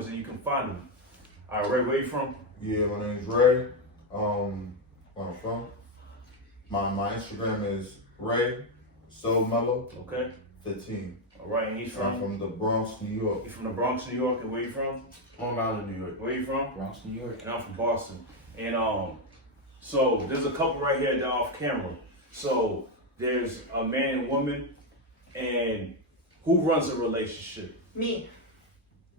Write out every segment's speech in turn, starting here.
followers and you can find them. All right, Ray, where you from? Yeah, my name's Ray. Where I'm from. My Instagram is Ray So Mellow Okay. 15. All right, and he's I'm from the Bronx, New York. He's from the Bronx, New York, and where you from? Long Island, New York. Where you from? Bronx, New York. And I'm from Boston. And so there's a couple right here that are off camera. So there's a man and woman, and who runs a relationship? Me.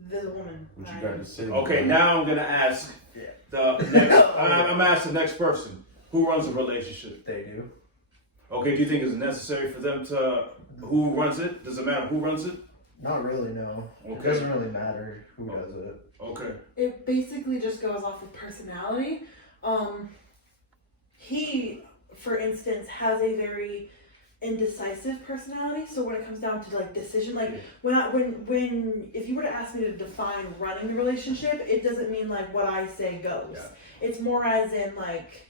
The woman. What you got to say? Okay, now I'm gonna ask the next. I'm asking the next person. Who runs a relationship? They do. Okay, do you think it's necessary for them to? Who runs it? Does it matter who runs it? Not really, no. Okay. It doesn't really matter who does it. Okay. It basically just goes off of personality. He, for instance, has a very indecisive personality. So when it comes down to like decision, like when if you were to ask me to define running the relationship, it doesn't mean like what I say goes. Yeah. It's more as in like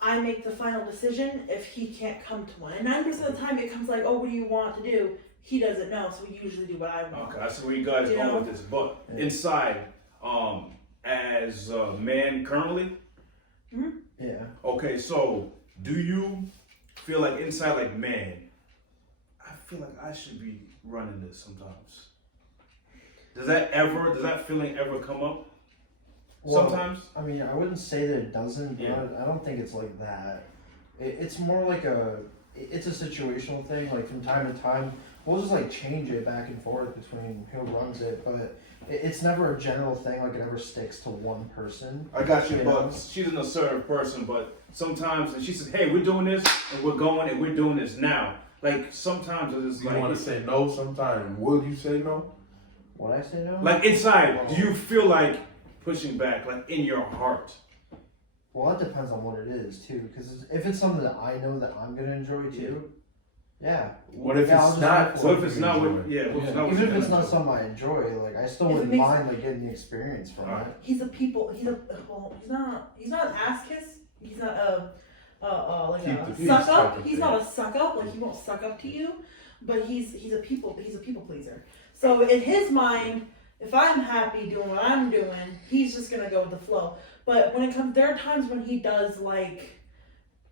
I make the final decision if he can't come to one. And 9% of the time it comes like, oh, what do you want to do? He doesn't know, so we usually do what I want. Okay, I see where you guys are going with this. But inside, as a man currently, Yeah. okay, so do you feel like inside, like, man, I feel like I should be running this sometimes? Does that feeling ever come up? Well, Sometimes? I mean, I wouldn't say that it doesn't, but Yeah. I don't think it's like that. It's more like it's a situational thing. Like from time to time, we'll just like change it back and forth between who runs it, but it's never a general thing. Like it ever sticks to one person. I got you, You but know? she's an assertive person, but sometimes, and she says, hey, we're doing this, and we're going, and we're doing this now. Like, sometimes it's You like... want to say no sometimes. Will you say no? What I say now? Like, inside, do you feel like pushing back, like, in your heart? Well, that depends on what it is too. Because if it's something that I know that I'm gonna enjoy too, yeah. What if Yeah, I'll it's just not? go So if what it's you not enjoy? what, yeah, what it's not what Even you're if it's gonna not do. something I enjoy, like I still If it wouldn't makes- mind like getting the experience from Alright. it. He's not an ass kiss. He's not like Keep a the peace suck type up. of He's thing. not a suck up. Like he won't suck up to you, but he's a people pleaser. So in his mind, if I'm happy doing what I'm doing, he's just gonna go with the flow. But when it comes, there are times when he does like.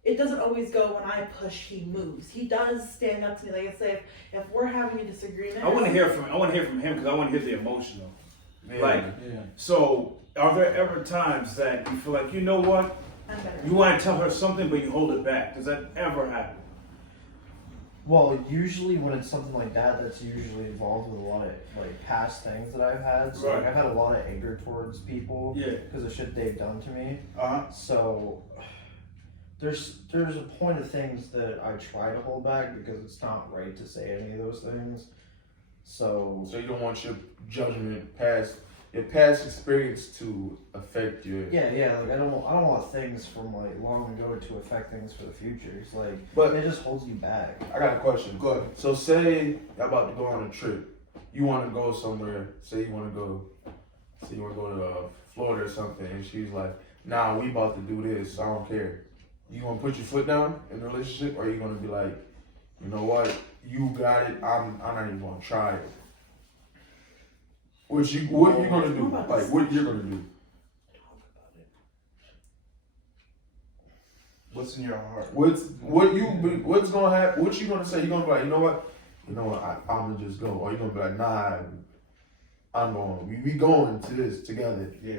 It doesn't always go when I push, he moves. He does stand up to me. Like I say, if we're having a disagreement, I want to hear from him because I want to hear the emotional. Yeah. Like, yeah. so are there ever times that you feel like, you know what, I'm better. you want to tell her something but you hold it back? Does that ever happen? Well, usually when it's something like that, that's usually involved with a lot of like past things that I've had. So like, Right. I've had a lot of anger towards people Yeah. because of shit they've done to me. Uh-huh. So there's a point of things that I try to hold back because it's not right to say any of those things. So So you don't want your your past experience to affect your. yeah, like I don't want things from like long ago to affect things for the future. It's like But- it just holds you back. I got a question. Go ahead. So say you're about to go on a trip. You want to go somewhere. Say you want to go to Florida or something, and she's like, "Nah, we about to do this. I don't care." You gonna put your foot down in the relationship, or are you gonna be like, you know what, you got it. I'm not even gonna try it. What you gonna do? Like what you're gonna do? What's in your heart? What's gonna happen? What you gonna say? You gonna be like, you know what, I'm gonna just go, or you gonna be like, nah, I'm going. We going to this together. Yeah.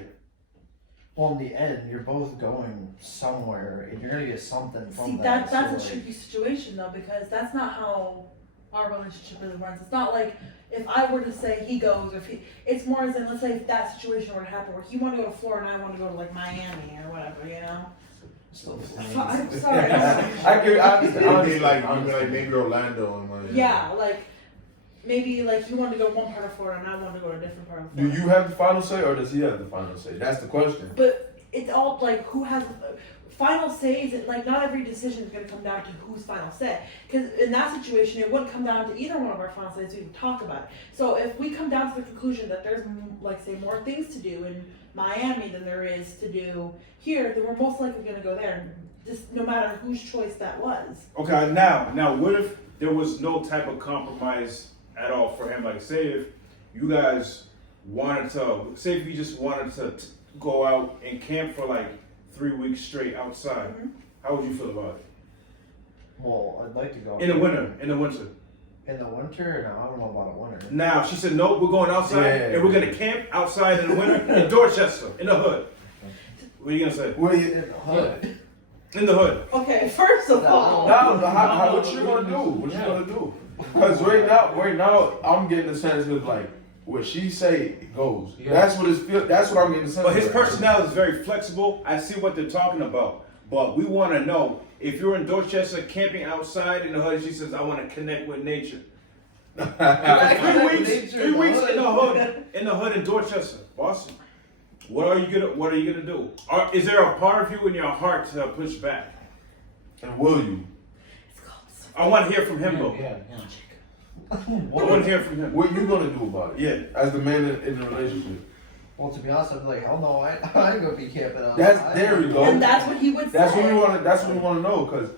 Well, in the end, you're both going somewhere, and you're gonna get something from See, that. that's so, a tricky situation though, because that's not how our relationship really runs. It's not like if I were to say he goes, or if he, it's more as in, let's say if that situation were to happen where he wanted to go to Florida and I want to go to like Miami or whatever, you know? Still I'm sorry. I It'd be like you'd be like maybe Orlando and like, Yeah, like maybe like you wanted to go one part of Florida and I wanted to go to a different part of Do Florida. you have the final say, or does he have the final say? That's the question. But it's all like who has final say. Is like not every decision is going to come down to who's final say. Because in that situation, it wouldn't come down to either one of our final says to even talk about it. So if we come down to the conclusion that there's like say more things to do in Miami than there is to do here, then we're most likely going to go there. Just no matter whose choice that was. Okay, now what if there was no type of compromise at all for him? Like, say if you guys wanted to, say if you just wanted to go out and camp for like 3 weeks straight outside, how would you feel about it? Well, I'd like to go. In the winter, in the winter. In the winter? No, I don't know about a winter. Now, she said, no, we're going outside, and we're going to camp outside in the winter in Dorchester, in the hood. What are you going to say? What do you? In the hood. In the hood. Okay, first of all. Now, what you gonna do? What you gonna do? Because right now, I'm getting the sense of like what she say goes. Yeah. That's what it's feel. That's what I'm getting the sense. But his of. personality is very flexible. I see what they're talking about. But we want to know, if you're in Dorchester camping outside in the hood, she says, I want to connect with nature. 3 weeks, 3 weeks in the hood in Dorchester, Boston. What are you gonna do? Is there a part of you in your heart to push back? And will you? I want to hear from him though. Yeah. I want to hear from him. What you gonna do about it? Yeah. As the man in the relationship. Well, to be honest, I'd be like, hell no, I ain't gonna be camping out. There we go. And that's what he would say. That's what we want. That's what we want to know. Because